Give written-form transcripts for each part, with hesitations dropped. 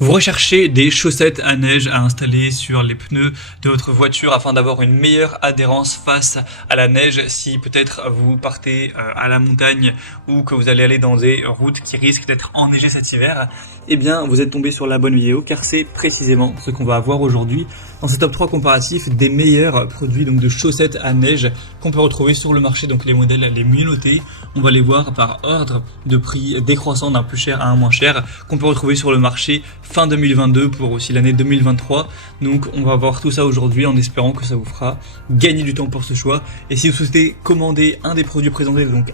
Vous recherchez des chaussettes à neige à installer sur les pneus de votre voiture afin d'avoir une meilleure adhérence face à la neige si peut-être vous partez à la montagne ou que vous allez aller dans des routes qui risquent d'être enneigées cet hiver. Eh bien, vous êtes tombé sur la bonne vidéo car c'est précisément ce qu'on va voir aujourd'hui dans ce top 3 comparatif des meilleurs produits donc de chaussettes à neige qu'on peut retrouver sur le marché, donc les modèles les mieux notés. On va les voir par ordre de prix décroissant d'un plus cher à un moins cher qu'on peut retrouver sur le marché fin 2022 pour aussi l'année 2023. Donc on va voir tout ça aujourd'hui en espérant que ça vous fera gagner du temps pour ce choix. Et si vous souhaitez commander un des produits présentés, donc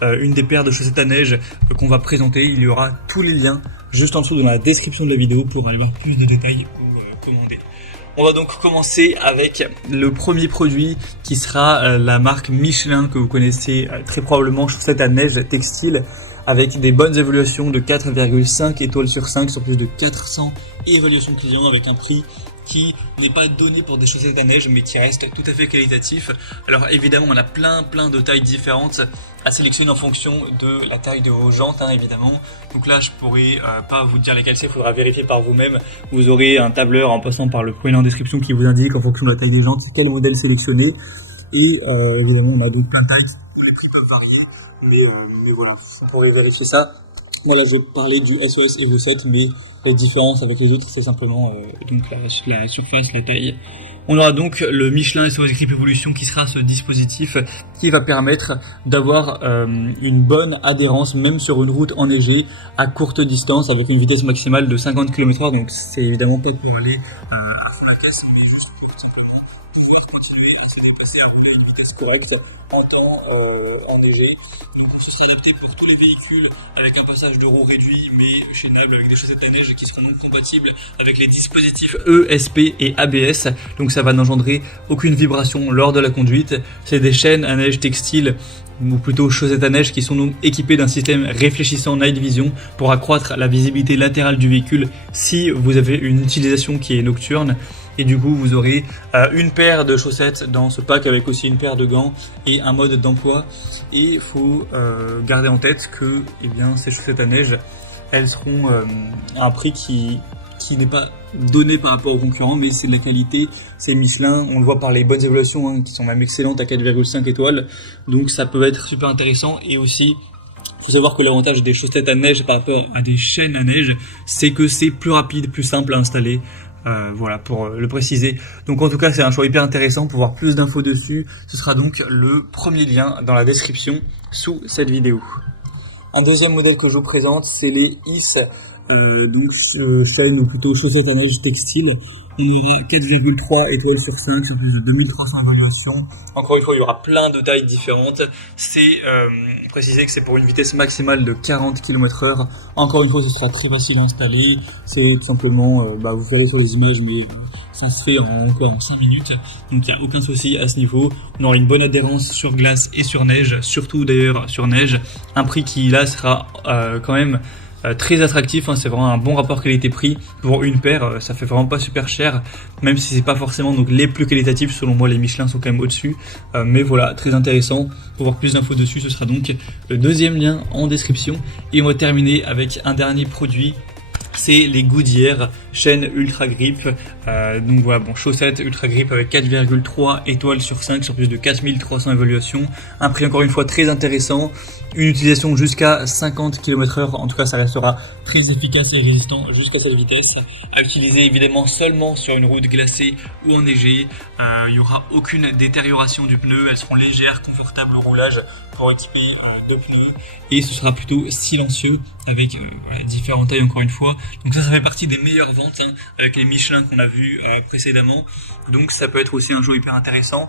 une des paires de chaussettes à neige qu'on va présenter, il y aura tous les liens juste en dessous dans la description de la vidéo pour aller voir plus de détails pour commander. On va donc commencer avec le premier produit qui sera la marque Michelin que vous connaissez très probablement, chaussettes à neige textile, avec des bonnes évaluations de 4,5 étoiles sur 5 sur plus de 400 évaluations clients, avec un prix qui n'est pas donné pour des chaussettes à neige mais qui reste tout à fait qualitatif. Alors évidemment on a plein de tailles différentes à sélectionner en fonction de la taille de vos jantes évidemment. Donc là je pourrais pas vous dire lesquelles c'est, il faudra vérifier par vous-même. Vous aurez un tableur en passant par le premier lien en description qui vous indique en fonction de la taille des jantes quel modèle sélectionner. Et évidemment on a plein de tailles, les prix peuvent varier, mais voilà, on pourrait vérifier ça. Moi là je vais parler du SES Evo 7, mais la différence avec les autres c'est simplement donc la surface, la taille. On aura donc le Michelin SOS Grip Evolution qui sera ce dispositif qui va permettre d'avoir une bonne adhérence même sur une route enneigée à courte distance avec une vitesse maximale de 50 km/h. Donc c'est évidemment pas pour aller à fond la caisse, mais juste pour simplement pouvoir continuer à se déplacer, à rouler à une vitesse correcte en temps enneigé. Ce sera adapté pour tous les véhicules avec un passage de roues réduit mais chaînable avec des chaussettes à neige qui seront donc compatibles avec les dispositifs ESP et ABS. Donc ça va n'engendrer aucune vibration lors de la conduite. C'est des chaînes à neige textiles ou plutôt chaussettes à neige qui sont donc équipées d'un système réfléchissant Night Vision pour accroître la visibilité latérale du véhicule si vous avez une utilisation qui est nocturne. Et du coup vous aurez une paire de chaussettes dans ce pack avec aussi une paire de gants et un mode d'emploi. Et il faut garder en tête que ces chaussettes à neige, elles seront à un prix qui n'est pas donné par rapport aux concurrents, mais c'est de la qualité, c'est Michelin, on le voit par les bonnes évaluations qui sont même excellentes à 4,5 étoiles, donc ça peut être super intéressant. Et aussi il faut savoir que l'avantage des chaussettes à neige par rapport à des chaînes à neige, c'est que c'est plus rapide, plus simple à installer. Voilà pour le préciser. Donc en tout cas c'est un choix hyper intéressant. Pour voir plus d'infos dessus, ce sera donc le premier lien dans la description sous cette vidéo. Un deuxième modèle que je vous présente, c'est les IS, chaîne ou plutôt chaussettes à neige textile. On aura 4,3 étoiles sur 5 sur plus de 2300 évaluations. Encore une fois, il y aura plein de tailles différentes. C'est précisé que c'est pour une vitesse maximale de 40 km/h. Encore une fois, ce sera très facile à installer. C'est tout simplement, vous verrez sur les images, mais ça se fait en 5 minutes. Donc il n'y a aucun souci à ce niveau. On aura une bonne adhérence sur glace et sur neige, surtout d'ailleurs sur neige. Un prix qui là sera quand même très attractif, c'est vraiment un bon rapport qualité-prix pour une paire, ça fait vraiment pas super cher, même si c'est pas forcément donc les plus qualitatifs. Selon moi les Michelin sont quand même au-dessus, mais voilà, très intéressant. Pour voir plus d'infos dessus, ce sera donc le deuxième lien en description. Et on va terminer avec un dernier produit, c'est les Goodyear chaîne Ultra Grip. Donc voilà, chaussettes Ultra Grip avec 4,3 étoiles sur 5 sur plus de 4300 évaluations. Un prix encore une fois très intéressant. Une utilisation jusqu'à 50 km/h. En tout cas, ça restera très efficace et résistant jusqu'à cette vitesse. À utiliser évidemment seulement sur une route glacée ou enneigée. Il n'y aura aucune détérioration du pneu. Elles seront légères, confortables au roulage pour équiper deux pneus. Et ce sera plutôt silencieux avec différentes tailles encore une fois. Donc ça fait partie des meilleures ventes avec les Michelin qu'on a vu précédemment. Donc ça peut être aussi un choix hyper intéressant,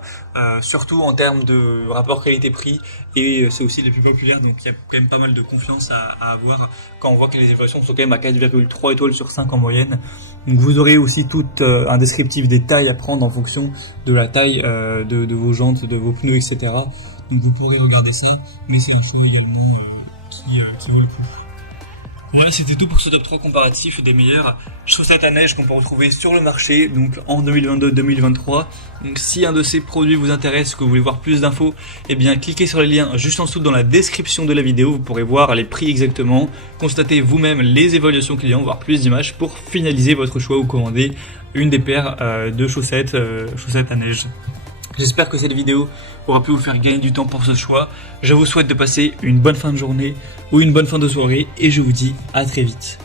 surtout en termes de rapport qualité-prix. Et c'est aussi les plus populaires, donc il y a quand même pas mal de confiance à avoir quand on voit que les évaluations sont quand même à 4,3 étoiles sur 5 en moyenne. Donc vous aurez aussi tout un descriptif des tailles à prendre en fonction de la taille de vos jantes, de vos pneus, etc. Donc vous pourrez regarder ça, mais c'est un choix également qui vaut le coup. Voilà, c'était tout pour ce top 3 comparatif des meilleures chaussettes à neige qu'on peut retrouver sur le marché, donc en 2022-2023. Donc si un de ces produits vous intéresse, que vous voulez voir plus d'infos, eh bien cliquez sur les liens juste en dessous dans la description de la vidéo, vous pourrez voir les prix exactement, constatez vous-même les évaluations clients, voir plus d'images pour finaliser votre choix ou commander une des paires de chaussettes à neige. J'espère que cette vidéo aura pu vous faire gagner du temps pour ce choix. Je vous souhaite de passer une bonne fin de journée ou une bonne fin de soirée et je vous dis à très vite.